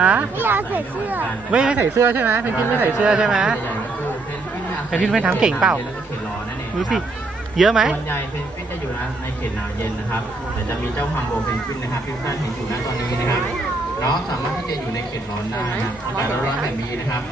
ฮะ ไม่อยากใส่เสื้อ ไม่ใส่เสื้อใช่ไหมเพนกวินไม่ใส่เสื้อใช่ไหมเพนกวินว่ายน้ำเก่งเปล่าดูสิเยอะไหมส่วนใหญ่เพนกวินจะอยู่ในเขตหนาวเย็นนะครับแต่จะมีเจ้าฮัมโบเพนกวินนะครับที่ทุกท่านเห็นอยู่ณตอนนี้นะครับน้องสามารถที่จะอยู่ในเขตร้อนได้นะอากาศร้อนแบบนี้นะครับ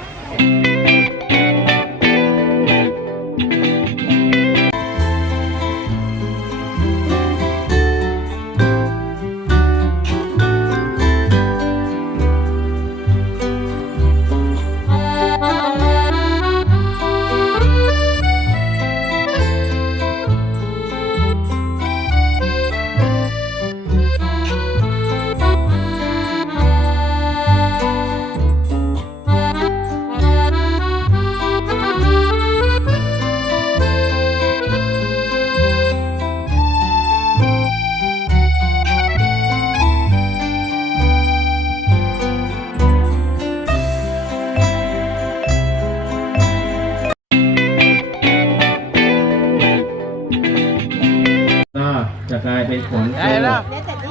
ก็จะกลายเป็นขน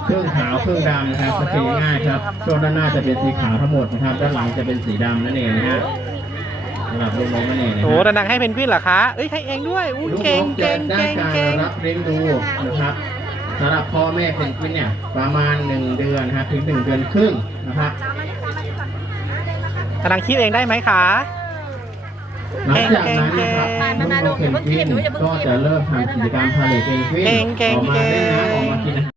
ครึ่งขาวครึ่งดำนะครับสังเกตง่ายครับช่วงด้านหน้าจะเป็นสีขาวทั้งหมดนะครับด้านหลังจะเป็นสีดำนั่นเองนะฮะสำหรับลูกนกนั่นเองนะ โอ้ดังๆให้เพนกวินเหรอคะเอ้ยให้เองด้วยอู้ ลูก เก่ง นกจะ เก่ง ได้ เก่ง การ เก่ง รับเลี้ยงดูนะครับสำหรับพ่อแม่เพนกวินเนี่ยประมาณ1 เดือนนะครับถึง1 เดือนครึ่งนะครับ ดังๆคิดเองได้ไหมคะ หลังจากนั้นนะครับลูกนกเพนกวินก็จะเริ่มทำกิจกรรมพาเลทเพนกวินออกมาเล่นน้ำออกมากินอาหาร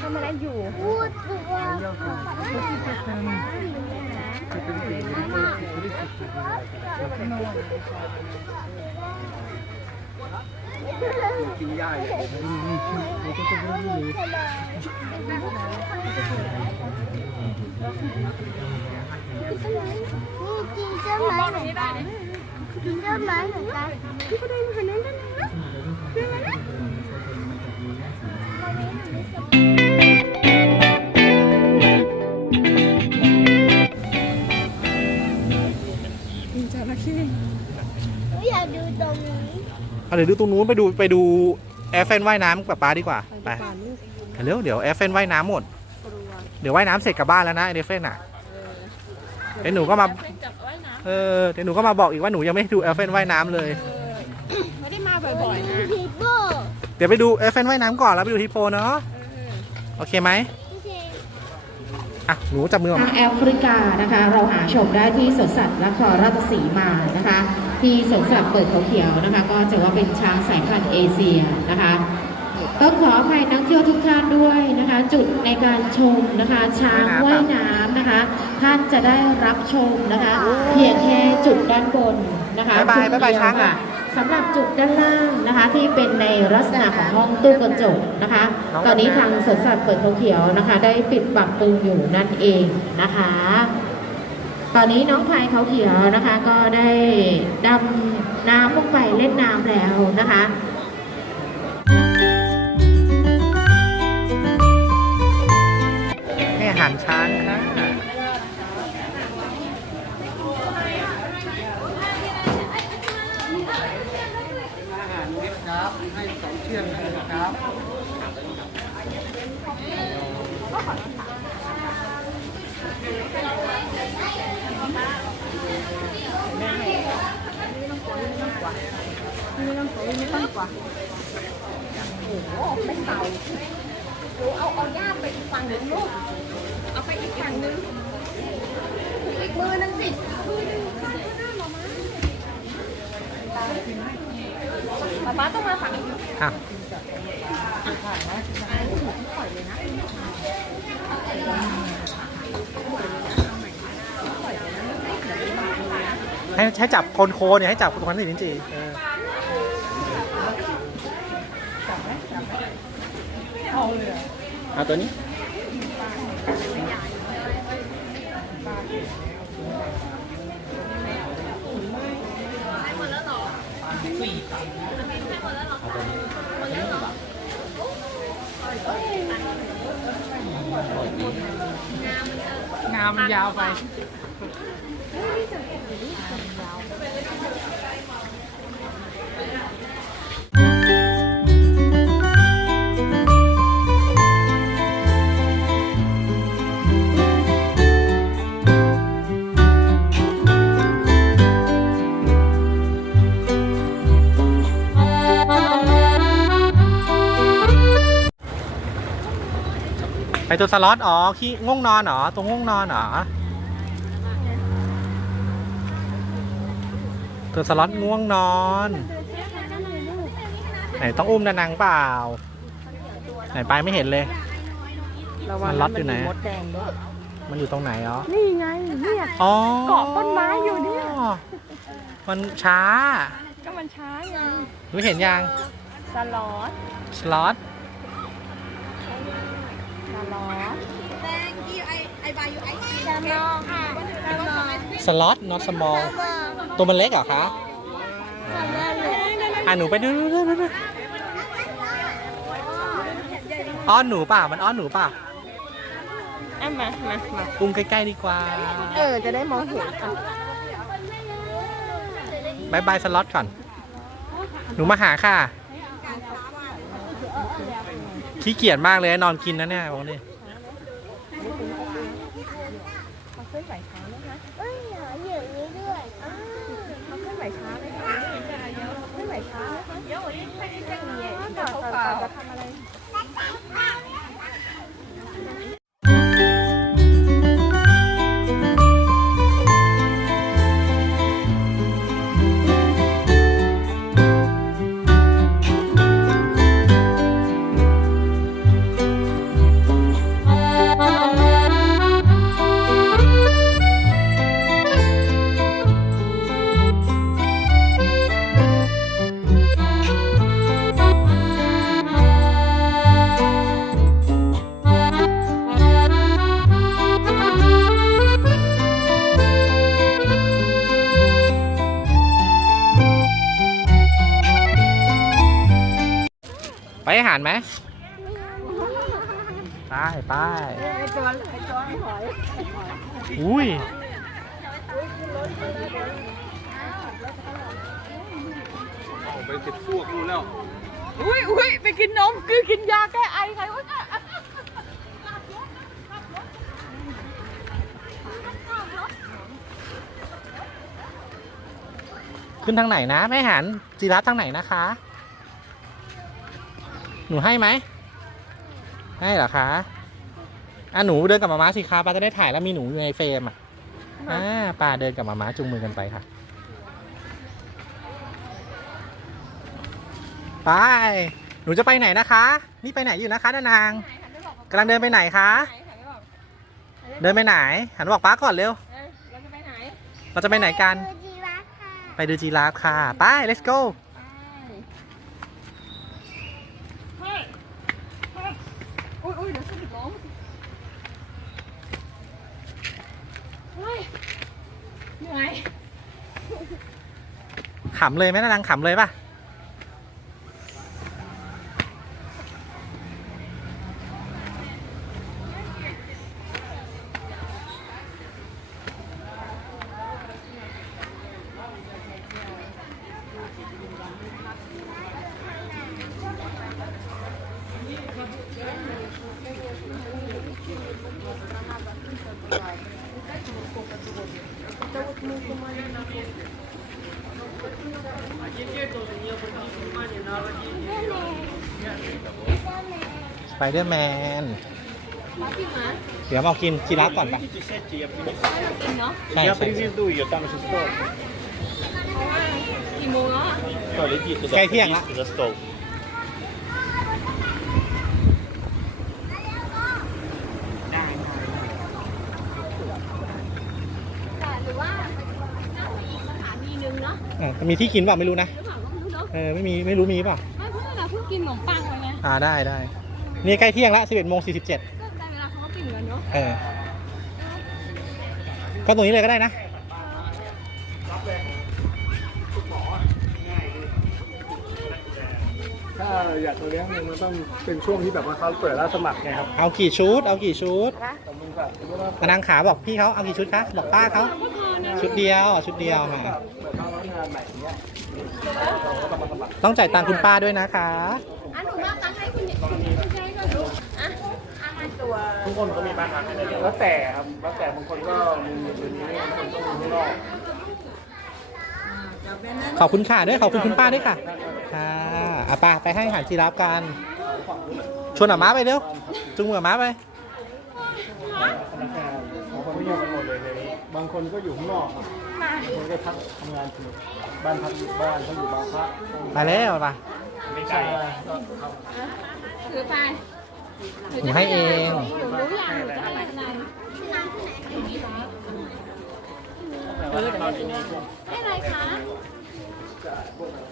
ทำอะไรอยู่พูดว่ากินยากินเจ้าไม้เหมือนกันกินเจ้าไม้เหมือนกันพี่ก็ได้มาขนาดนั้นนะอยากดูตรงนี้เดี๋ยวดูตรงนู้นไปดูแอร์เฟนว่ายน้ำกับป๊าดีกว่าไปเร็วเดี๋ยวแอร์เฟนว่ายน้ำหมดเดี๋ยวว่ายน้ำเสร็จกลับบ้านแล้วนะแอร์เฟนอ่ะเดี๋ยวหนูก็มาเดี๋ยวหนูก็มาบอกอีกว่าหนูยังไม่ดูแอร์เฟนว่ายน้ำเลยไม่ได้มาบ่อยๆนะฮิปโปเดี๋ยวไปดูแอร์เฟนว่ายน้ำก่อนแล้วไปดูฮิปโปเนาะโอเคไหมอ่ะหนูจับมือออกมาแอฟริกานะคะเราหาชมได้ที่สวนสัตว์นครราชสีมานะคะที่สวนสัตว์เปิดเขาเขียวนะคะก็ถือว่าเป็นช้างสายพันธุ์เอเชียนะคะต้องขออภัยนักเที่ยวทุกท่านด้วยนะคะจุดในการชมนะคะช้างว่ายน้ำนะคะท่านจะได้รับชมนะคะเพียงแค่จุดด้านบนนะคะบ๊ายบายช้างค่ะสำหรับจุดด้านล่างนะคะที่เป็นในลักษณะของห้องตู้กระจกนะคะตอนนี้ทางสวนสัตว์เปิดเขาเขียวนะคะได้ปิดปรับปรุงอยู่นั่นเองนะคะตอนนี้น้องพายเขาเขียวนะคะก็ได้ดำน้ำลงไปเล่นน้ำแล้วนะคะให้อาหารช้างค่ะให้2 เชือกนะครับไม่ต้องกว่าโอ้โหไม่เต่าหนูเอาย่าไปอีกฝั่งหนึ่งลูกเอาไปอีกฝั่งหนึ่งอีกมือนึงสิมือนึงข้างหน้าหรอมาป๊าต้องมาฝั่งนี้ค่ะให้จับโคนเนี่ยให้จับตรงนั้นสิจริงๆเอาตัวนี้งามมันยาวไป ตัวสล็อตอ๋อขี้ง่วงนอนเหรอตัวง่วงนอนเหรอตัวสล็อตง่วงนอนไหนต้องอุ้มนางเปล่าไหนไปไม่เห็นเลยมันล็อตอยู่ไหนมันอยู่ตรงไหนอ๋อ นี่ไงเนี่ย อ๋อ เกาะต้นไม้อยู่เนี่ย มันช้า ก็มันช้าไง รู้เห็นยัง สล็อต สล็อต สล็อต สล็อต not small ตัวมันเล็กเหรอคะหนูไปดูอ้อนหนูเปล่ามันอ้อนหนูเปล่า มา อุ้มใกล้ๆดีกว่า จะได้มองเห็นค่ะ บายบายสล็อตก่อน หนูมาหาค่ะ ขี้เกียจมากเลยนอนกินนะเนี่ยบอกนี่ เขาเคลื่อนไหวช้าไหมคะเขาเคลื่อนไหวช้าไหมคะเคลื่อนไหวช้าไหมคะเดี๋ยวเขาจะทำอะไร ไปอาหารไหมไปไอ้จอนหอย อุ้ย ไปติดพวกนู่นแล้ว อุ้ยไปกินนมคือกินยาแก้ไอใครวะ ขึ้นทางไหนนะแม่หันจีราฟทางไหนนะคะ หนูให้ไหมให้เหรอคะหนูเดินกับมาม่าสิคะป้าจะได้ถ่ายแล้วมีหนูอยู่ในเฟรมป้าเดินกับมาม่าจูงมือกันไปค่ะไปหนูจะไปไหนนะคะ นี่ไปไหนอยู่นะคะนางกำลังเดินไปไหนคะเดินไปไหนหันบอกป้าก่อนเร็ว เราจะไปไหน เราจะไปไหนกันไปดูจีราฟค่ะไป let's go อุ้ยเดี๋ยวสะดุดล้มเหนื่อย ขำเลยไหมนางขำเลยป่ะสไปเดอร์แมนเดี๋ยวมากินจีราฟก่อนป่ะ กินเนาะ ใช่ Я ใช่ приведу ее, там же стол. กี่โมงแล้ว Что, лети туда, Какая фигня? садись за стол. หรือว่าสถานีนึงเนาะ มีที่กินเปล่าไม่รู้นะ หรือเปล่าก็ไม่รู้เนาะ ไม่รู้มีเปล่า ไม่เพราะเราเพิ่งกินขนมปังไปไง ได้นี่ใกล้เที่ยงละ 11:47 ก็ได้เวลาเขาก็ปิ่นกันเนาะ ก็ตรงนี้เลยก็ได้นะ ถ้าอยากเลี้ยงมันต้องเป็นช่วงที่แบบว่าเขาเปิดรับสมัครไงครับ เอากี่ชุดแต่มึงแบบสมมติว่า นางขาบอกพี่เขาเอากี่ชุดคะบอกป้าเขาชุดเดียวมา เปิดเข้ารับงานใหม่เนี้ยเราก็ต้องมาสมัคร ต้องจ่ายตังค์คุณป้าด้วยนะคะ หนูมาตังค์ให้คุณใช้ก่อนลูกมาตัว ทุกคนก็มีบ้านพักแล้วแต่ครับแล้วแต่บางคนก็มีพื้นที่บางคนก็มีข้างนอก ขอบคุณค่ะด้วยขอบคุณคุณป้าด้วยค่ะป้าไปให้อาหารจีราฟกันชวนหมาม้าไปเร็วจุงมือหมาม้าไป พนักงานบางคนก็อยู่กันหมดเลยในนี้บางคนก็อยู่ข้างนอกครับบางคนก็พักทำงานที่บ้านพักอยู่บ้านเขาอยู่บางพระ ไปแล้วไป ไม่ใช่ก็เขา ถือไป หนูให้เอง หนูรู้อย่างหนูจะให้อะไร แต่ว่าตอนนี้มีพวก ให้อะไรคะ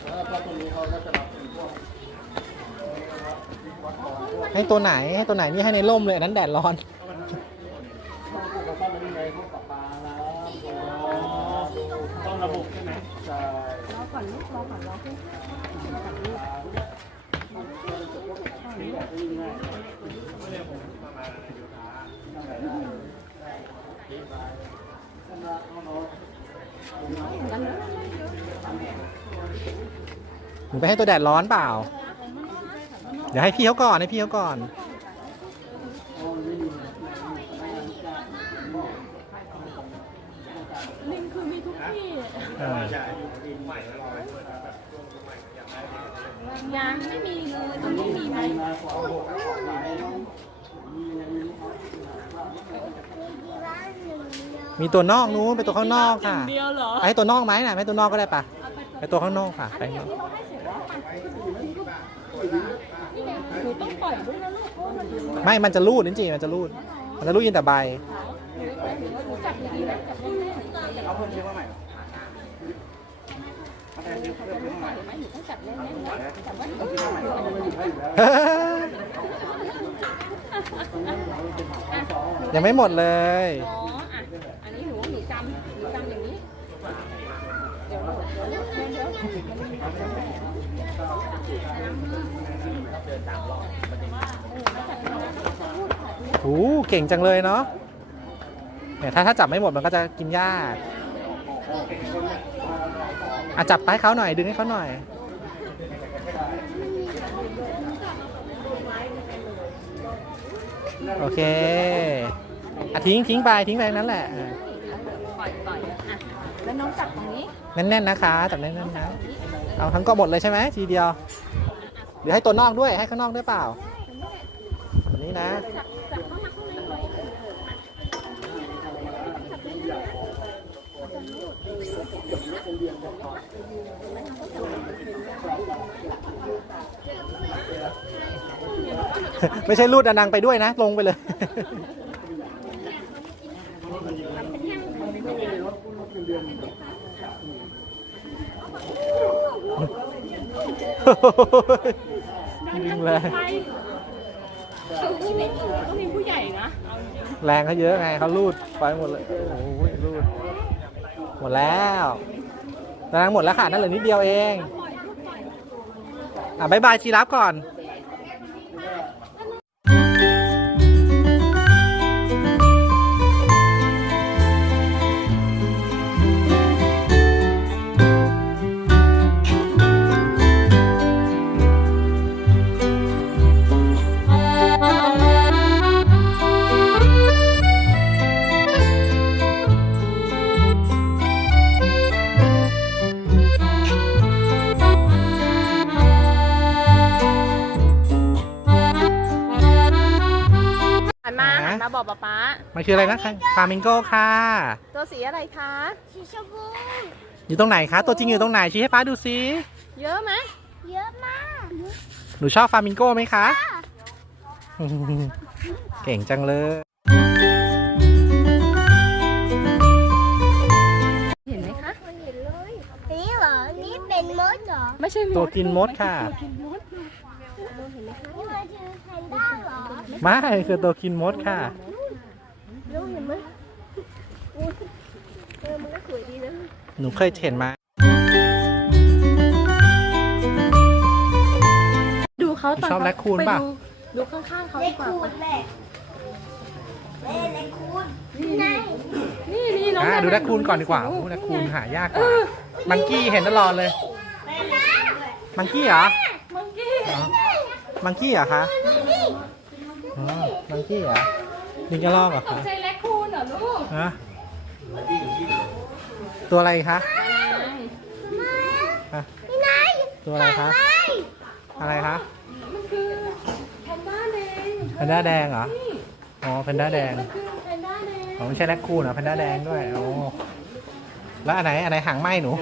แล้วก็ตรงนี้เขาก็จะรับเป็นพวก ให้ตัวไหนให้ตัวไหนนี่ให้ในร่มเลยอันนั้นแดดร้อน เราต้องมาดูไงพวกปลาปลาแล้วต้องระบุใช่ไหมใช่ รอก่อนลูกรอก่อนรอขึ้น หนูไปให้ตัวแดดร้อนเปล่า เดี๋ยวให้พี่เขาก่อนให้พี่เขาก่อน ลิงคือมีทุกที่ยังไม่มีเลยตรงนี้มีไหม มีตัวนอกนู้นไปตัวข้างนอกค่ะ เดียวเหรอ ไปให้ตัวนอกไหมน่ะไปให้ตัวนอกก็ได้ปะไปตัวข้างนอกค่ะไปข้างนอก หนูต้องปล่อยด้วยนะลูกเพราะมันหนู ไม่ มันจะรูดจริงๆมันจะรูดยินแต่ใบ จับดีๆนะจับแน่น เอาเพิ่มเชื้อมาใหม่ ๆไหมหนูต้องจับแน่นๆนะจับไว้หนูต้องจับ ยังไม่หมดเลย อ๋ออ่ะอันนี้หนูจำอย่างนี้เดี๋ยวโอ้เก่งจังเลยเนาะเนี่ยถ้าจับไม่หมดมันก็จะกินยากอ่ะจับไปให้เขาหน่อยดึงให้เขาหน่อยโอเคอ่ะทิ้งไปนั่นแหละ ปล่อยอ่ะแล้วน้องจับตรงนี้ แน่นๆนะคะจับแน่นๆนะเอาทั้งก็หมดเลยใช่ไหมทีเดียวเดี๋ยวให้ตัวนอกด้วยให้ข้างนอกด้วยเปล่าแบบนี้นะ จับเข้ามาข้างในเลย ไม่ใช่รูดอนังไปด้วยนะ ลงไปเลย ยิงเลย ต้องมีผู้ใหญ่นะเอาจริง แรงเขาเยอะไงเขารูดไปหมดเลย โอ้โหรูด หมดแล้วแรงหมดแล้วค่ะ นั่นเหลือนิดเดียวเอง อ่ะบายบายจีรับก่อน หันมาบอกป๊า มันคืออะไรนะฟามิงโก้ค่ะ ตัวสีอะไรคะ สีชมพู อยู่ตรงไหนคะ ตัวจริงอยู่ตรงไหนชี้ให้ป้าดูซิ เยอะไหม เยอะมาก หนูชอบฟามิงโก้ไหมคะ เก่งจังเลย เห็นไหมคะ ไม่เห็นเลยนี่เหรอ นี่เป็นมดเหรอ ไม่ใช่ ตัวกินมดค่ะ นี่มันคือแพนด้าเหรอ ไม่คือตัวกินมดค่ะ ลูกเห็นไหมมันก็สวยดีนะ หนูเคยเห็นมา ดูเขาตอน ชอบแรคคูนป่ะ ดูข้างๆเขา เล็ ดี ก กว่า คูณแม่เล็กคูณไหน นี่น้อง ดูแรคคูนก่อนดีกว่าโอ้แรคคูนหายากกว่า มังกี้เห็นตลอดเลย มังกี้เหรอ มังกี้ อ๋อมังกี้เหรอคะอ๋อมังกี้เหรอลิงกระรอกเหรอ ต คะ กใจแรคคูนเหรอลูก ฮะตัวอะไรคะฮะ ไหน ตัวอะไรคะ อะไรคะ มันคือแพนด้าแดง แพนด้าแดงเหรอ อ๋อแพนด้าแดง มันคือ อไม่ใช่แรคคูนเหรอแพนด้าแดงด้วยโอ้แล้วอันไหนหางไหมหนู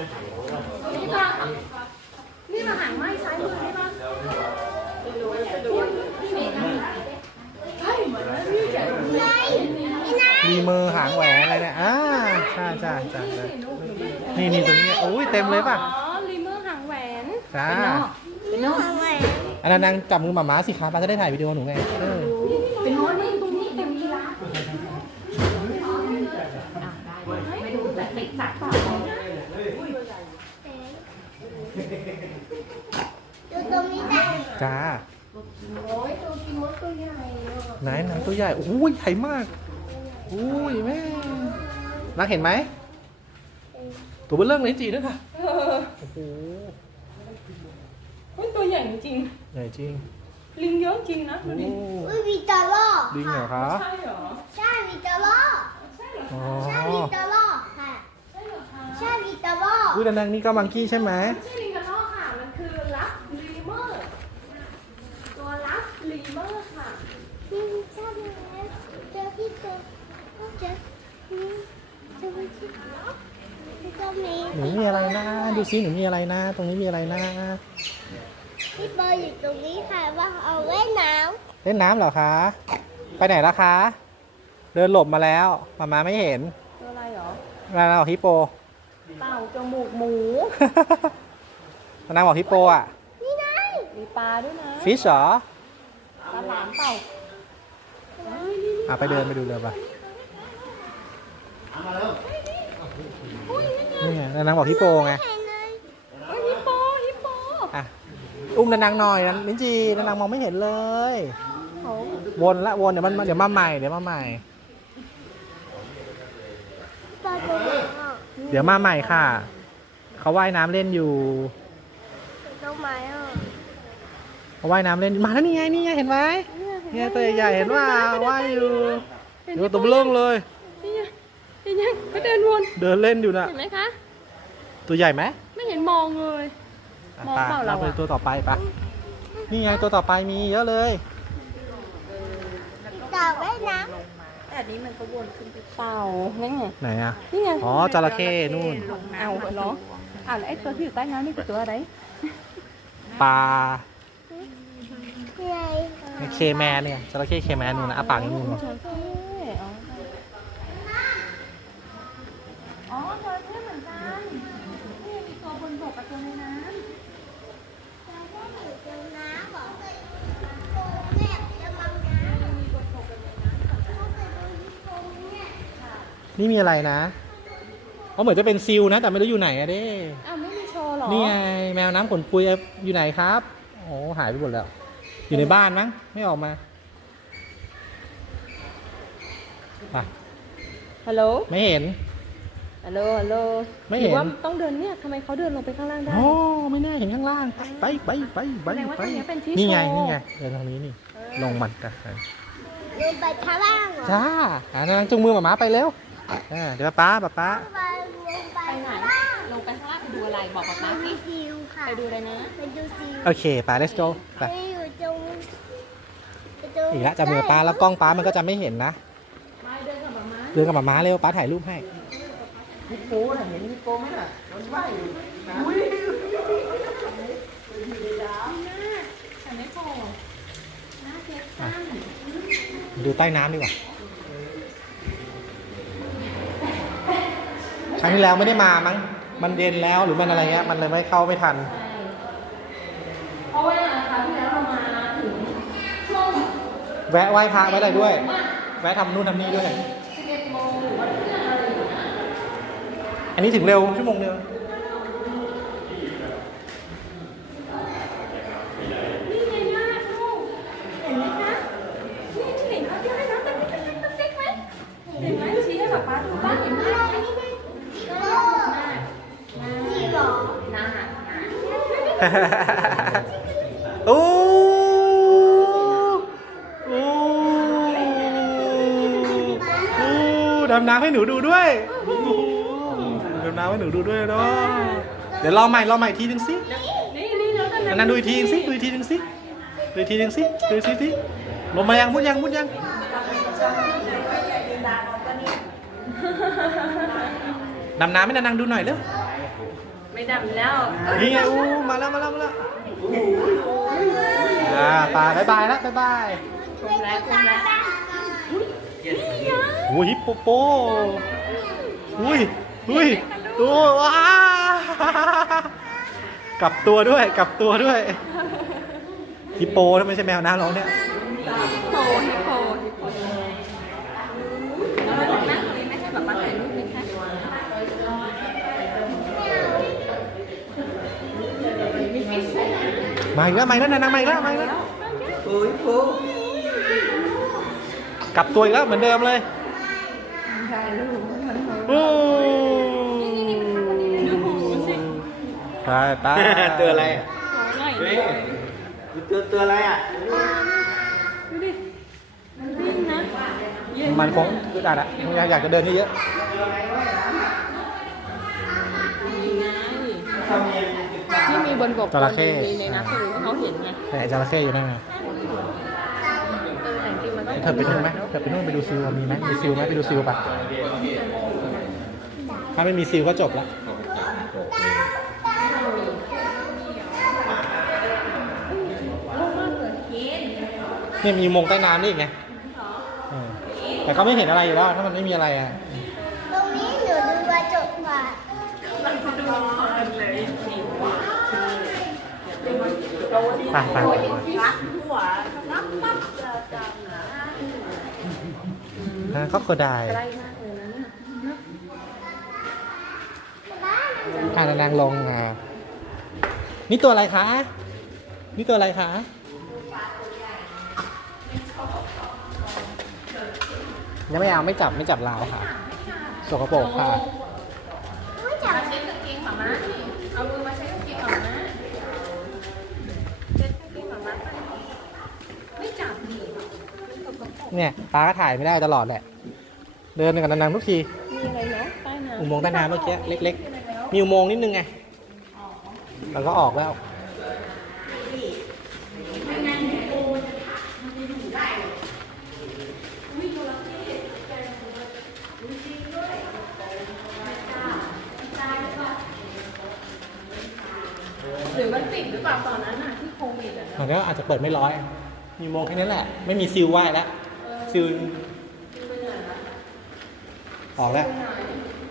นี่มาหางไม้ซ้ายมือนี่ป่ะรีเมอร์หางแหวนอะไรเนี่ยใช่นี่ตรงนี้โอ้ยเต็มเลยป่ะ อ๋อลิเมอร์หางแหวน จ้า เป็นนกหางแหวน อันนั้นนางจับมือหมาๆสิคะป้าจะได้ถ่ายวิดีโอหนูไงเป็นนกนี่ตรงนี้เต็มยีราฟไม่ดูแต่ติดสัตว์เปล่า ดูตรงนี้จ้ะ จ้า โอ้ยตัวกินมดตัวใหญ่ ไหนหนังตัวใหญ่โอ้ยใหญ่มากโอ้ยแม่นักเห็นไหมตัวเบื้องเริ่มเลยจีด้วยค่ะโอ้โห เฮ้ยตัวใหญ่จริง ใหญ่จริง ลิงเยอะจริงนะ โอ้ อุ้ยมีตะลอ ลิงเหรอคะ ใช่เหรอ ใช่มีตะลอ อ๋อ ใช่มีตะลอค่ะใช่มีตะลอ อุ้ยดังๆนี่ก็มังกี้ใช่ไหม ไม่ใช่ลิงกระรอกค่ะ มันคือลับลีเมอร์ ตัวลับลีเมอร์ค่ะ ที่ชอบเลยเจอที่เจอเจอที่ก็มี หนูมีอะไรนะดูซิหนูมีอะไรนะ ตรงนี้มีอะไรนะ ที่เบอร์อยู่ตรงนี้ค่ะว่าเอาไว้หนาว เล่นน้ำเหรอคะ ไปไหนละคะ เดินหลบมาแล้วมาไม่เห็น ตัวอะไรเหรอ นางบอกฮิปโป เต่าจมูกหมู นางบอกฮิปโปอ่ะ นี่ไง มีปลาด้วยนะ ฟิชเหรอ ปลาหลามเต่า ไปเดินไปดูเรือป่ะนี่ไงนางบอกฮิปโปไง เห็นเลย เฮ้ยฮิปโปฮิปโป อ่ะอุ้มนางหน่อยนะลิ้นจีนางมองไม่เห็นเลย เขา วนเดี๋ยวมาใหม่ ปลาตัวใหญ่อ่ะ เดี๋ยวมาใหม่ค่ะ เขาว่ายน้ำเล่นอยู่ ต้นไม้อ่ะ เขาว่ายน้ำเล่นมาแล้วนี่ไงเห็นไหมเนี่ยตัวใหญ่ๆเห็นว่าว่ายอยู่เดี๋ยวตัวเบลิ่งเลย นี่ไงนี่ไงเขาเดินวน เดินเล่นอยู่น่ะ เห็นไหมคะ ตัวใหญ่ไหม ไม่เห็นมองเลย มองเปล่าเรา ไป อะ ตัวต่อไปปะนี่ไงตัวต่อไปมีเยอะเลย เต่าไว้น้ แต่นี้มันก็วนขึ้นไปเต่านั่นไง ไหนอ่ะ นี่ไง อ๋อจระเข้นู่น เอาเหรอแล้วไอ้ตัวที่อยู่ใต้น้ำนี่คือตัวอะไร ปลา ำไง เคแมนเนี่ยจระเข้เคแมนนู่นนะปากนี่นู่น จระเข้อ๋อจระเข้เหมือนกันนี่มีตัวบนบกกับตัวในน้ำ น้ำเหรอโป่งเนี่ยจะบังน้ำเขาไปดูที่โป่งเนี่ย นี่มีอะไรนะเขาเหมือนจะเป็นซิลนะ แต่ไม่รู้อยู่ไหนอะเด้ อ้าวไม่มีโชว์เหรอ นี่ไงแมวน้ำขนปุยอยู่ไหนครับโอ้หายไปหมดแล้ว อยู่ในบ้านมั้งไม่ออกมาไป ฮัลโหล ไม่เห็น ฮัลโหลฮัลโหล ไม่เห็น รือว่าต้องเดินเนี่ยทำไมเขาเดินลงไปข้างล่างได้ โอ้ไม่แน่เห็นข้างล่างไป แสดงว่าตรงนี้เป็นที่ นี่ไง โชว์ นี่ไงเดินทางนี้นี่ลงมันกัน ลงไปข้างล่างเหรอ จ้าอันนั้นจุงมือหมาไปเร็วเดี๋ยวป้า ไปลงไป ไปไหน ลงไปข้างล่างไปดูอะไร บอกกับ ไป ป้าสิ ดูซิวค่ะ ไปดูอะไรนะ ไปดูซิว โอเคไป let's go ไป ไปอยู่ตรงไปตรง อีกแล้วจับมือป้าแล้วกล้องป้ามันก็จะไม่เห็นนะ ไม่เดินกับหมาม้า เดินกับหมาเร็วป้าถ่ายรูปให้ แต่ไม่พอหน้าเค้กสั้น ดูใต้น้ำดีกว่าครั้งที่แล้วไม่ได้มามั้งมันเย็นแล้วหรือมันอะไรเงี้ยมันเลยไม่เข้าไม่ทัน เพราะว่าคราวที่แล้วเรามาถึงช่วง แวะไหว้พระไว้อะไรด้วย แวะทำนู่นทำนี่ด้วย 11 โมงหรือว่าเที่ยงอะไรอย่างเงี้ย อันนี้ถึงเร็วชั่วโมงเดียว นี่ไงมากลูกเห็นไหมคะ นี่เห็นเขาที่ให้น้ำติ๊กติ๊กติ๊กติ๊กไหมเห็นไหมชี้ให้ป๊าป๊าดูบ้างเห็นไหม นี่เหรอ หน้า โอ้โอ้โอ้ดำน้ำให้หนูดูด้วยโอ้โหดำน้ำให้หนูดูด้วยเนาะเดี๋ยวรอใหม่อีกทีนึงสิ นี่แล้วกัน อันนั้นดูอีกทีนึงสิดูอีกทีนึงสิลงมายังมุดยัง ดำน้ำไม่นางดูหน่อยเร็ว ไม่ดำแล้ว นี่ไงอู้มาแล้วปลาบ๊ายบายแล้วบ๊ายบาย คุมแล้ว โอ้ยฮิปโปโปอุ้ยตัวว้ากลับตัวด้วยฮิปโปถ้าไม่ใช่แมวน้ำร้องเนี่ย ฮิปโปแล้วมานั่งตรงนี้ไม่ให้แบบมาถ่ายรูปเลยค่ะมาอีกแล้วนางมาอีกแล้วกลับตัวอีกแล้วเหมือนเดิมเลยโอ้ไปตัวอะไรอ่ะตัวอะไรอ่ะ ดูดิมันวิ่งนะ มันคงอึดอัดอะอยากจะเดินเยอะ ที่มีบนบก จระเข้ มีในนักสือเขาเห็นไง แต่จระเข้อยู่นั่นไง แต่จริงมันก็ เธอไปนู่นไหมไปดูซิลมีไหมมีซิลไหมไปดูซิลปะถ้าไม่มีซิลก็จบแล้วเนี่ยมีอุโมงค์ใต้น้ำนี่อีกไงแต่ก็ไม่เห็นอะไรอยู่แล้วถ้ามันไม่มีอะไรอ่ะ ตรงนี้หนูดูกระจกค่ะ ก็โคดายนางลงนี่ตัวอะไรคะยังไม่เอาไม่จับลาวค่ะสกปรกค่ะ ไม่จับเช็ดกางเกงหมาม้าสิเอามือมาเช็ดกางเกงหมาม้าเช็ดกางเกงหมาม้าไม่จับดิ เนี่ยป้าก็ถ่ายไม่ได้ตลอดแหละเดินกับนางทุกที มีอะไรเนาะใต้น้ำ อุโมงค์ใต้น้ำเมื่อกี้เล็กๆมีอุโมงค์นิดนึงไงแล้วก็ออกแล้วหรือมันปิดหรือเปล่าตอนนั้นน่ะที่โควิดอ่ะ มันก็อาจจะเปิดไม่ร้อยมีอุโมงค์แค่นั้นแหละไม่มีซิลไหว้แล้วซิลออกแล้ว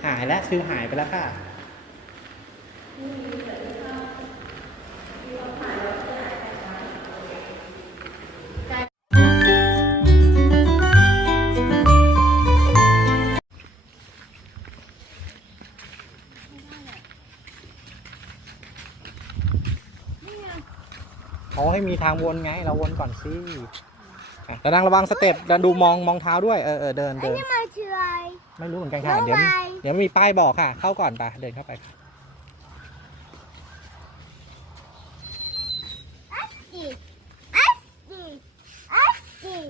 หายแล้วซิลหายไปแล้วค่ะเขาให้มีทางวนไงเราวนก่อนสิแต่นางระวังสเต็ปดูมองเท้าด้วยเดิน นี่มาเชื่ออะไร ไม่รู้เหมือนกันค่ะ บ๊ายบาย เดี๋ยวมีป้ายบอกค่ะ เข้าก่อนไปเดินเข้าไปค่ะ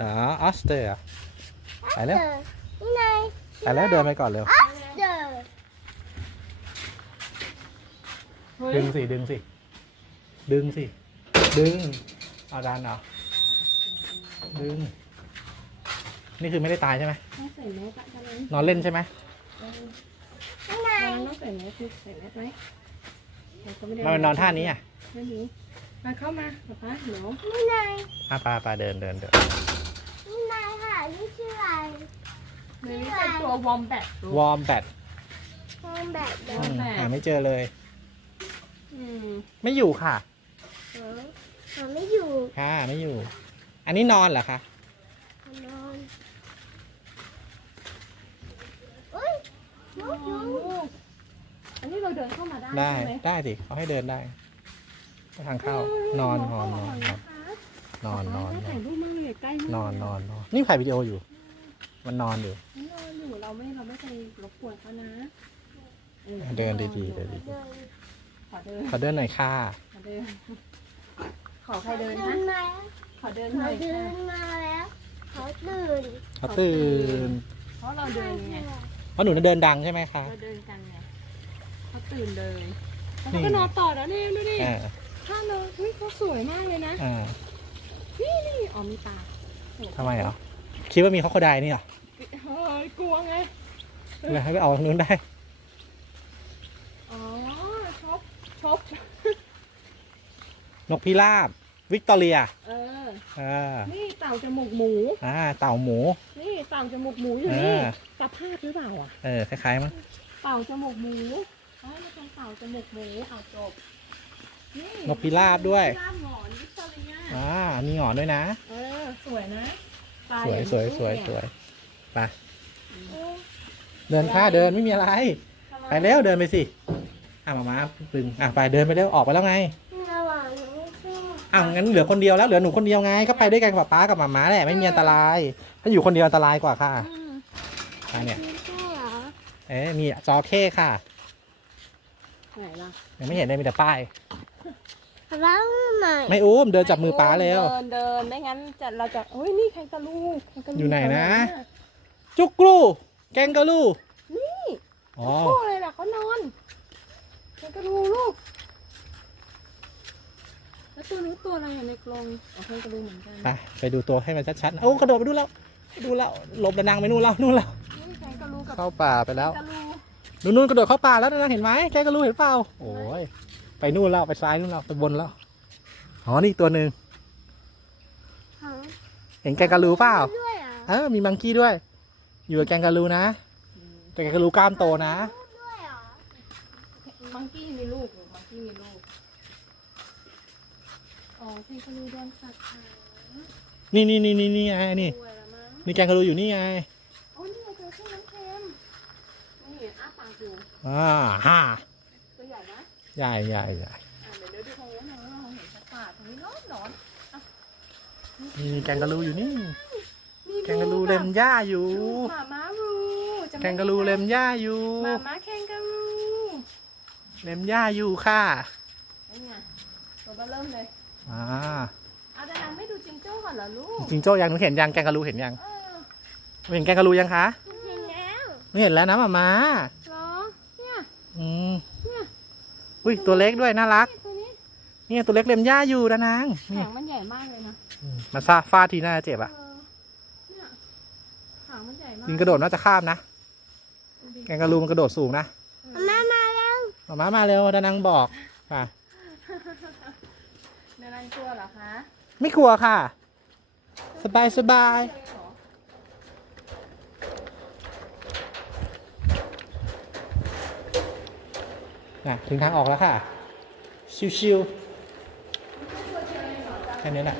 อ๋อออสเตอร์ไปแล้ว นี่ไง ไปแล้วเดินไปก่อนเร็ว ออสเตอร์ ดึงเอาดันเหรอดึงนี่คือไม่ได้ตายใช่ไหม ต้องใส่แมสตอนนั้น นอนเล่นใช่ไหม นี่ไง ต้องใส่แมสใส่แมสไหม มันนอนท่านี้อ่ะ ไม่มีมาเข้ามาป๊าเดี๋ยว นี่ไง ปลาเดิน นี่ไงค่ะนี่ชื่ออะไร นี่เป็นตัววอมแบท วอร์มแบต มองแบบเดิม หาไม่เจอเลย อืม ไม่อยู่ค่ะ หาไม่อยู่ ค่ะไม่อยู่ อันนี้นอนเหรอคะ นอนอุ้ยนกยุง อันนี้เราเดินเข้ามาได้ ได้ ใช่ไหม ได้สิเขาให้เดินได้ทางเข้านอน ถ่ายรูปมากเลยใกล้มาก นอนนี่ถ่ายวิดีโออยู่ มันนอนอยู่ นอนอยู่เราไม่ไปรบกวนเขานะ เดินดี เดิน ขอเดิน ขอเดินหน่อยค่ะ ขอเดินขอใครเดิน เดิ นะ นมา ขอเดินห เขา น่อย เดิ ค่ะ นมาแล้วเขาตื่น เขาตื่น เพราะเราเดินไง เพราะหนูน่ะเดินดังใช่ไหมคะ เราเดินกันไงเขาตื่นเลย นี่ แล้วก็นอนต่อแล้วนี่ดูดิ อ่า ท่าเนอะเฮ้ยเขาสวยมากเลยนะ อ่า นี่อ๋อมีตา ทำไมเหรอคิดว่ามีคอโคไดนี่เหรอ เฮ้ยกลัวไง ให้ไปออกทางนู้นได้ อ๋อชก นกพิราบวิกตอเรีย นี่เต่าจมูกหมู เต่าหมู นี่เต่าจมูกหมูอยู่นี่สภาพหรือเปล่าอ่ะ คล้ายๆมั้ง เต่าจมูกหมูมันเป็นเต่าจมูกหมูเอาจบนี่ นกพิราบด้วย พิราบหงอนวิกตอเรีย มีหงอนด้วยนะ สวยนะ สวยไปเดินเดินไม่มีอะไร ไปเร็วเดินไปสิมาปึงไปเดินไปเร็วออกไปแล้วไง ระหว่างหนูไม่ชอบ งั้นเหลือคนเดียวแล้วเหลือหนูคนเดียวไงก็ไปด้วยกันกับป๊ากับหมาแหละไม่มีอันตราย ถ้าอยู่คนเดียวอันตรายกว่าค่ะเนี่ย ไม่ใช่เหรอ มีจอเข้ค่ะ ไหนล่ะ ยังไม่เห็นเลยมีแต่ป้าย แล้วไหน ไม่อุ้มเดินจับมือป๊าเร็ว เดินไม่งั้นเราจะเฮ้ยนี่แคนตาลูป อยู่ไหนนะ จุกรูแกงกะลู นี่ อ๋อ โอ้เลยล่ะเขานอนแคนตาลูลูกแล้วตัวนู้นตัวอะไรอ่ะในกรงแคนตาลูเหมือนกัน ไปดูตัวให้มันชัดๆโอ้กระโดดไปดูแล้วหลบระนังไปนู่นแล้ว นี่แคนตาลูกับ เข้าป่าไปแล้ว แคนตาลู นู่นกระโดดเข้าป่าแล้วนะเห็นไหมแกงกะลูเห็นเปล่าโอ้ยไปนู่นแล้วไปซ้ายนู่นแล้วไปบนแล้วนี่อีกตัวหนึ่งเห็นแกงกะลูเปล่า ด้วยเหรอ มีมังกี้ด้วย อยู่กับแกงกะลูนะแต่แกงกะลูกล้ามโตนะ ด้วยเหรอ มังกี้มีลูกมังกี้มีลูกอ๋อแคนตาลูโดนกัดขา นี่ไงนี่ ป่วยแล้วมั้ง นี่แกงกะลูอยู่นี่ไง โอ้นี่ไงเจอที่น้ำเค็มนี่อ้าปากอยู่ ฮ่า ตัวใหญ่นะ ใหญ่ เดี๋ยวดูตรงนี้นะเราเห็นชัดป่าตรงนี้ร้อน นี่แกงกะลูอยู่นี่แกงกะลูเล็มหญ้าอยู่ หมาม้ารูจะไม่ แกงกะลูเล็มหญ้าอยู่ หมาม้าแคนกาลู เล็มหญ้าอยู่ค่ะ นี่ไงตัวเริ่มเลย เอาดาราไม่ดูจิงโจ้ก่อนเหรอลูก จิงโจ้ยังหนูเห็นยังแกงกะลูเห็นยังเห็นแกงกะลูยังคะ เห็นแล้ว ไม่เห็นแล้วนะหมา เหรอเนี่ย อุ้ยตัวเล็กด้วยน่ารัก ตัวนี้ นี่ตัวเล็กเล็มหญ้าอยู่นะนางนี่ หางมันใหญ่มากเลยนะ มาฟาดทีน่าจะเจ็บอ่ะ เนี่ยหางมันใหญ่มาก ยิงกระโดดน่าจะข้ามนะแกงกะลูมันกระโดดสูงนะ มาแล้ว มาเร็วดานางบอกค่ะ เนรันกลัวเหรอคะ ไม่กลัวค่ะ สบายถึงทางออกแล้วค่ะ ชิวๆแค่นี้แหละ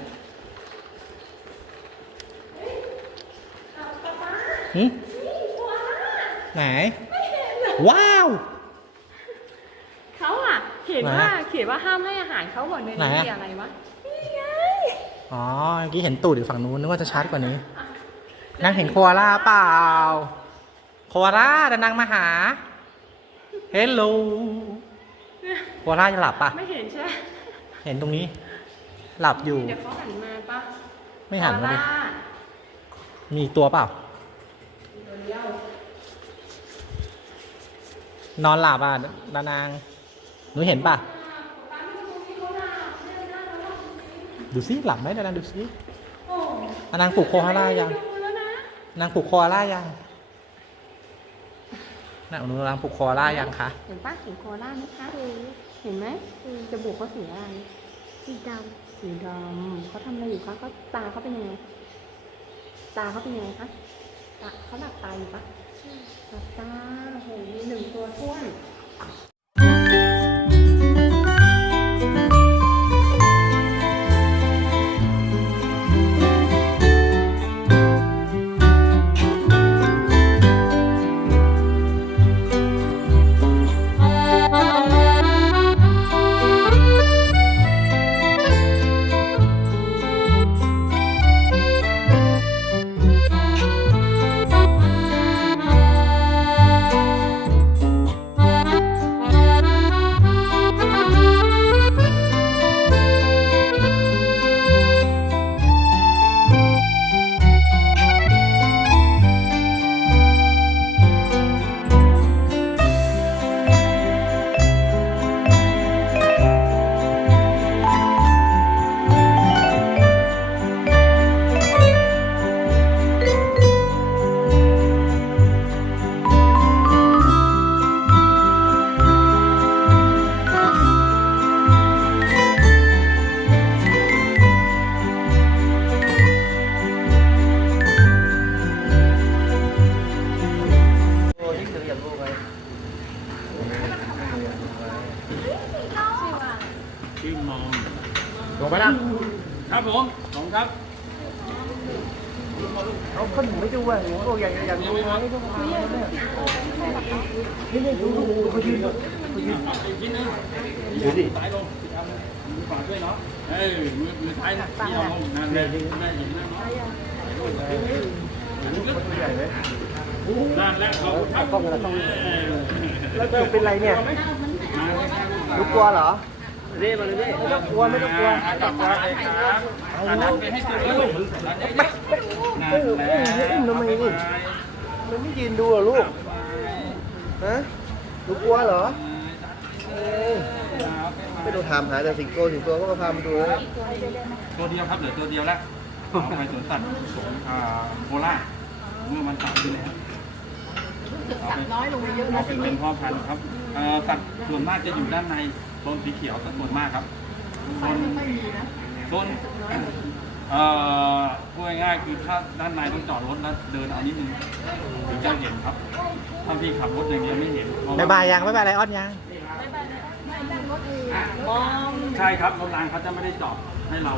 ไหน ว้าว เขาอ่ะเขียนว่าห้ามให้อาหารเขาบอกใน ไหน นี้ อะ มีอะไรวะ อ๋อเมื่อกี้เห็นตูดอยู่ฝั่งนู้นนึกว่าจะชัดกว่านี้นางเห็นโคอาล่าเปล่า โคอาล่าแต่นางมาหา เฮลโลโคอาล่าจะหลับปะ ไม่เห็นใช่ไหม เห็นตรงนี้ หลับอยู่ เดี๋ยวเขาหันมาปะ ไม่หันมาดิ คอล่ มีอีกตัวเปล่า ตัวเดียวน อนหลับอ่ะดานางหนูเห็นปะดูซิหลับไหมดานางดูซิ โอ้ นางปลุกโคอาล่ายัง ดูแล้วนะ นางปลุกโคอาล่ายังหนูนางปลุกโคอาล่ายังคะ เห็นปะเห็นโคอาล่าไหมคะเห็นไหมจมูกเขาสีอะไร สีด สีดำเขาทำอะไรอยู่คะเขาตาเขาเป็นยังไงตาเขาเป็นยังไงคะตาเขาหลับตาอยู่ปะหลับตาโอ้โหมีหนึ่งตัวท้วน ชื่อมอง ลงไปนะ ครับผมของครับ เอาขนมไม่ดูอ่ะโอ้อยากดูไหมนี่ดูเขายืน อีกทีนึง ดูดิ ซ้ายลงมือขวาด้วยเนาะมือซ้ายที่เราลงนั่นเลยได้ยินนั่นเนาะ ตัวใหญ่ไหม นั่นแหละเขา กล้องอะไรกล้องแล้วจุกเป็นไรเนี่ยลูกกลัวเหรอเร่มาเลยไม่ต้องกลัวไม่ต้องกลัว จับไว้ครับนั่นไปให้ตื่นลูกนั่นเยอะๆนั่นแหละ อุ้มทำไมนี่มันไม่ยืนดูเหรอลูกฮะลูกกลัวเหรอไม่ต้องถามหาแต่สิงโตก็มาพามาดูแล้ว ตัวเดียวครับเหลือตัวเดียวแล้วเอาไปสวนสัตว์โคราชเมื่อวันเสาร์ที่แล้ว สัตว์น้อยลงไปเยอะ เอา นะ ไปเป็นพ่อพันธุ์ครับสัตว์ส่วนมากจะอยู่ด้านในโซนสีเขียวก็ส่วนมากครับโซนพูดง่ายๆคือถ้าด้านในต้องจอดรถแล้วเดินเอานิดนึงถึงจะเห็นครับ ถ้าพี่ขับรถอย่างเงี้ยไม่เห็นเพระว่ บายยังบ๊ายบายไลออนยัง มอง ใช่ครับรถรางเขาจะไม่ได้จอดให้เรา